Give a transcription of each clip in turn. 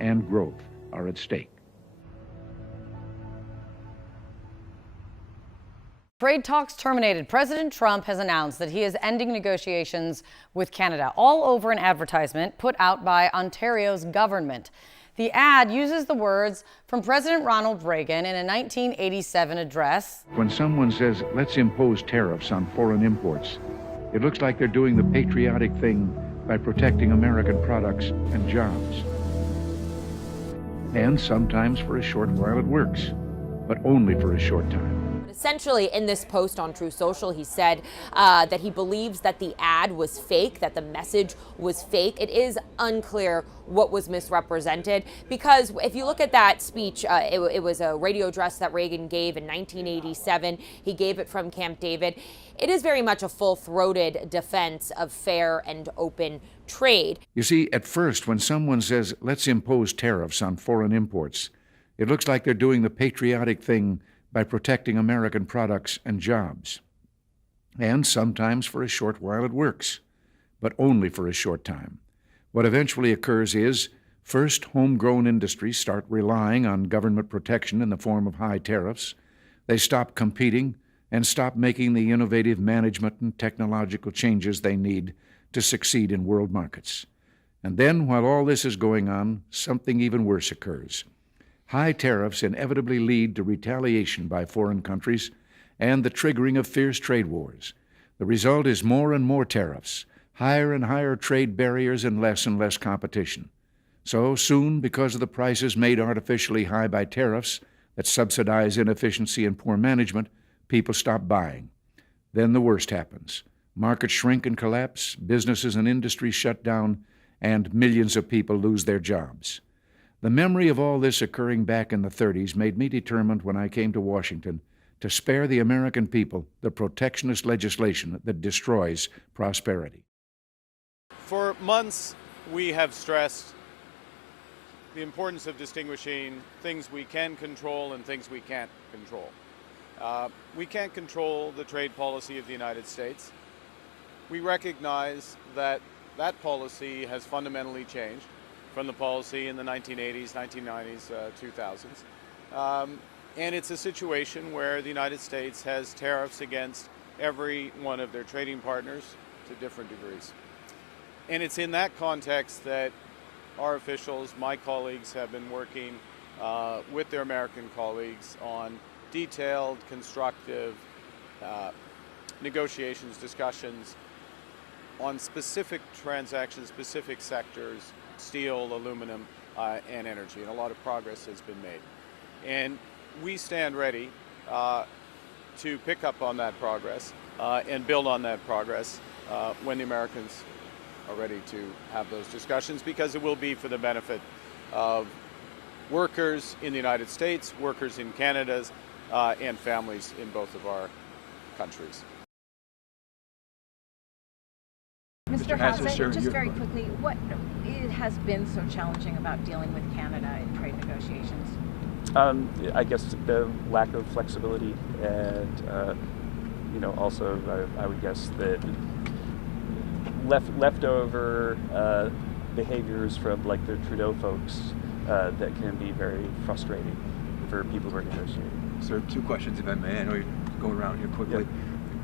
and growth are at stake. Trade talks terminated. President Trump has announced that he is ending negotiations with Canada, all over an advertisement put out by Ontario's government. The ad uses the words from President Ronald Reagan in a 1987 address. When someone says, let's impose tariffs on foreign imports, it looks like they're doing the patriotic thing by protecting American products and jobs. And sometimes for a short while it works, but only for a short time. Essentially, in this post on True Social, he said that he believes that the ad was fake, that the message was fake. It is unclear what was misrepresented, because if you look at that speech, it was a radio address that Reagan gave in 1987. He gave it from Camp David. It is very much a full-throated defense of fair and open trade. You see, at first, when someone says, let's impose tariffs on foreign imports, it looks like they're doing the patriotic thing by protecting American products and jobs. And sometimes for a short while it works, but only for a short time. What eventually occurs is, first, homegrown industries start relying on government protection in the form of high tariffs. They stop competing and stop making the innovative management and technological changes they need to succeed in world markets. And then, while all this is going on, something even worse occurs. High tariffs inevitably lead to retaliation by foreign countries and the triggering of fierce trade wars. The result is more and more tariffs, higher and higher trade barriers, and less competition. So soon, because of the prices made artificially high by tariffs that subsidize inefficiency and poor management, people stop buying. Then the worst happens. Markets shrink and collapse, businesses and industries shut down, and millions of people lose their jobs. The memory of all this occurring back in the 30s made me determined when I came to Washington to spare the American people the protectionist legislation that destroys prosperity. For months, we have stressed the importance of distinguishing things we can control and things we can't control. We can't control the trade policy of the United States. We recognize that that policy has fundamentally changed from the policy in the 1980s, 1990s, 2000s. And it's a situation where the United States has tariffs against every one of their trading partners to different degrees. And it's in that context that our officials, my colleagues, have been working with their American colleagues on detailed, constructive negotiations, discussions on specific transactions, specific sectors, steel, aluminum, and energy, and a lot of progress has been made. And we stand ready to pick up on that progress and build on that progress when the Americans are ready to have those discussions, because it will be for the benefit of workers in the United States, workers in Canada, and families in both of our countries. Mr. Hassett, just very quickly, what it has been so challenging about dealing with Canada in trade negotiations? I guess the lack of flexibility, and also I would guess that leftover behaviors from like the Trudeau folks that can be very frustrating for people who are negotiating. Sir, two questions, if I may. I know you're going around here quickly. Yep.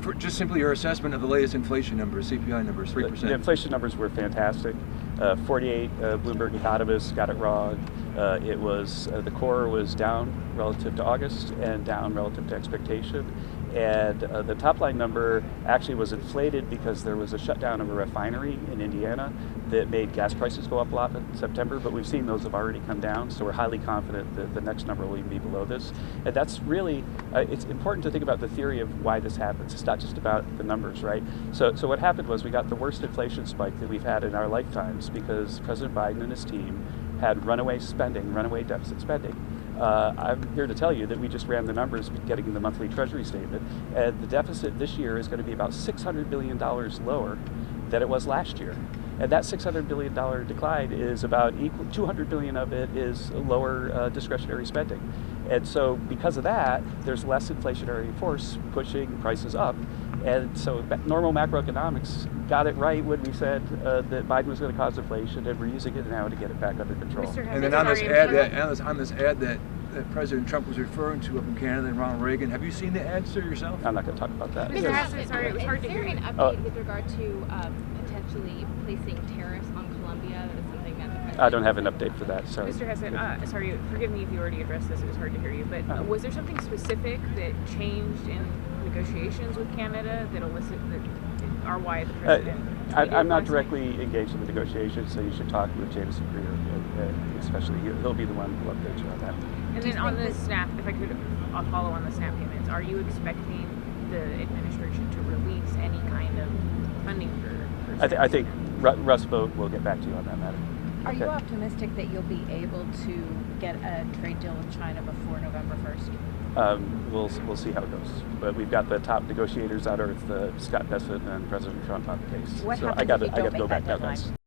For just simply your assessment of the latest inflation numbers, CPI numbers, 3%. The inflation numbers were fantastic. 48 Bloomberg economists got it wrong. It was the core was down relative to August and down relative to expectation. And the top line number actually was inflated because there was a shutdown of a refinery in Indiana that made gas prices go up a lot in September, but we've seen those have already come down, so we're highly confident that the next number will even be below this. And that's really, it's important to think about the theory of why this happens. It's not just about the numbers, right? So what happened was we got the worst inflation spike that we've had in our lifetimes because President Biden and his team had runaway spending, runaway deficit spending. I'm here to tell you that we just ran the numbers getting the monthly Treasury statement, and the deficit this year is going to be about $600 billion lower than it was last year. And that $600 billion decline is about equal, $200 billion of it is lower discretionary spending. And so because of that, there's less inflationary force pushing prices up. And so normal macroeconomics got it right when we said that Biden was going to cause inflation, and we're using it now to get it back under control. And then on this ad that President Trump was referring to up in Canada and Ronald Reagan, have you seen the ad, sir, yourself? I'm not going to talk about that. Mr. Hassan, sorry, it was hard to hear you. Is there an update with regard to potentially placing tariffs on Colombia? That is something that the president... I don't have an update for that, sorry. Mr. Hassan, sorry, forgive me if you already addressed this, it was hard to hear you, but was there something specific that changed in negotiations with Canada that elicit that are why the president... I'm not directly engaged in the negotiations, so you should talk with Jameson Greer, especially. He'll be the one who will update you on that. And then on the SNAP, if I could follow on the SNAP payments, are you expecting the administration to release any kind of funding for I think Russ Vought will get back to you on that matter. Are you optimistic that you'll be able to get a trade deal with China before November 1st? We'll see how it goes. But we've got the top negotiators on earth, Scott Bessent and President Trump on the case. What so happens I got if you to don't go make back that now, guys. deadline?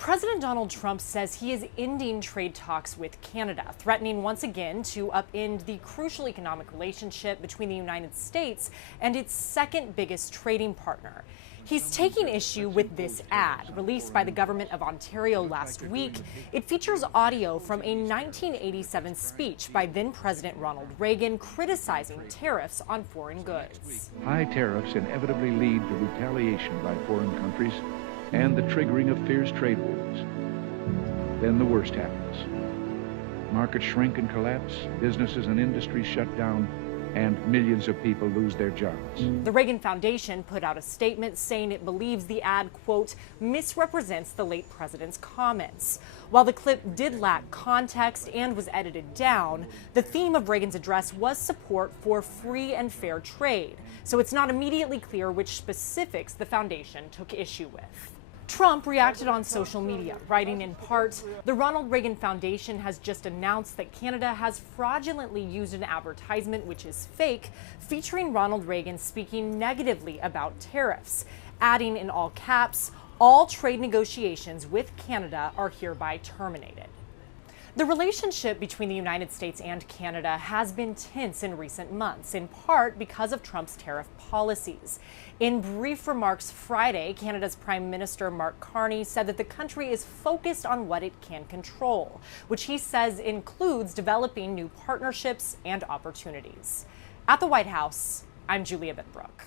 President Donald Trump says he is ending trade talks with Canada, threatening once again to upend the crucial economic relationship between the United States and its second biggest trading partner. He's taking issue with this ad released by the government of Ontario last week. It features audio from a 1987 speech by then President Ronald Reagan criticizing tariffs on foreign goods. High tariffs inevitably lead to retaliation by foreign countries and the triggering of fierce trade wars. Then the worst happens. Markets shrink and collapse, businesses and industries shut down, and millions of people lose their jobs. The Reagan Foundation put out a statement saying it believes the ad, quote, misrepresents the late president's comments. While the clip did lack context and was edited down, the theme of Reagan's address was support for free and fair trade. So it's not immediately clear which specifics the foundation took issue with. Trump reacted on social media, writing in part, the Ronald Reagan Foundation has just announced that Canada has fraudulently used an advertisement which is fake, featuring Ronald Reagan speaking negatively about tariffs, adding in all caps, all trade negotiations with Canada are hereby terminated. The relationship between the United States and Canada has been tense in recent months, in part because of Trump's tariff policies. In brief remarks Friday, Canada's Prime Minister Mark Carney said that the country is focused on what it can control, which he says includes developing new partnerships and opportunities. At the White House, I'm Julia Benbrook.